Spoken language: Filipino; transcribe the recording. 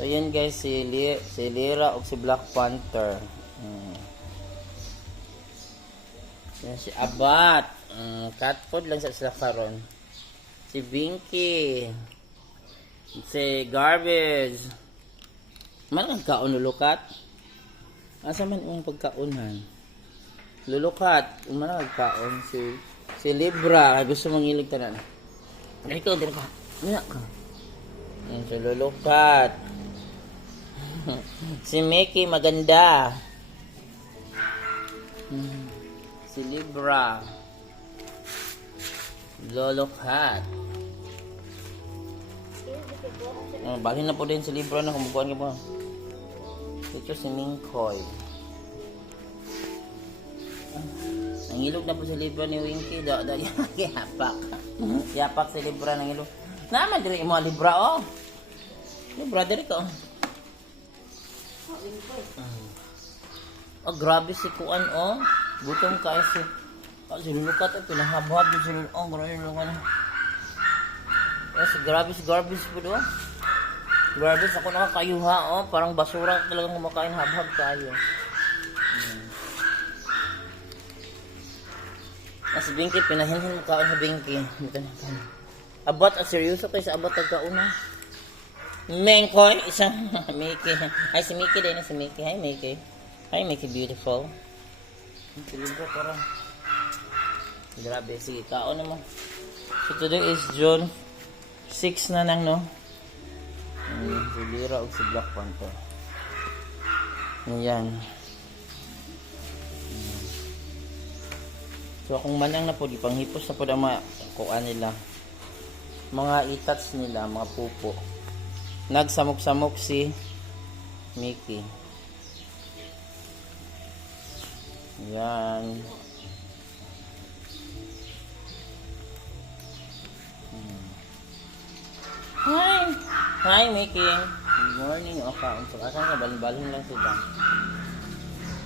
So yan guys, si Lyra o si Black Panther. Yan si Abat. Cat food lang sa sila karon. Si Binky. Si Garbage. Man kaon lulukat. Asa man yung pagkaunan? Lulukat, man kaon si Libra, gusto mong ilig tanan. Dali ka. Niya ka. Yan si lulukat. Si Mickey maganda. Si Libra. Lulukat. Balhin na po din si Libra na kumukuhan ka po. Ito si Mingkoy. Nangilog na po si Libra ni Winky. Yapak. Yapak si Libra nangilog. Naman diri mo Libra oh. Libra diri ko. Oh, grabe si Kuan oh. Gutom ka si. Si lulukat ay pinahabhab din si lulukat. Oh, grabe lulukat. Grabe si garbage po do. Garbage ako nakakayuha oh. Parang basura talagang kumakain habhab tayo. Si Binky, pinahinhin mo kaon sa Binky. Abat at seryoso kayo sa abat agkauna. Mengkoy, isang Mickey. Ay, si Mickey din. Si Mickey. Hi, Mickey. Hi, Mickey beautiful. Si Libra parang. Grabe, sige, kaon naman. So, today is June 6 na nang, no? Si Lyra o si Black Panther. Ayan. So, kung manang na po, di panghipos na po na mga kuan nila. Mga itats nila, mga pupo. Nagsamok-samok si Mickey. Yan. Hi! Hi, Mickey. Good morning. O, kaon. So, asan ka? Balon-balon lang sila.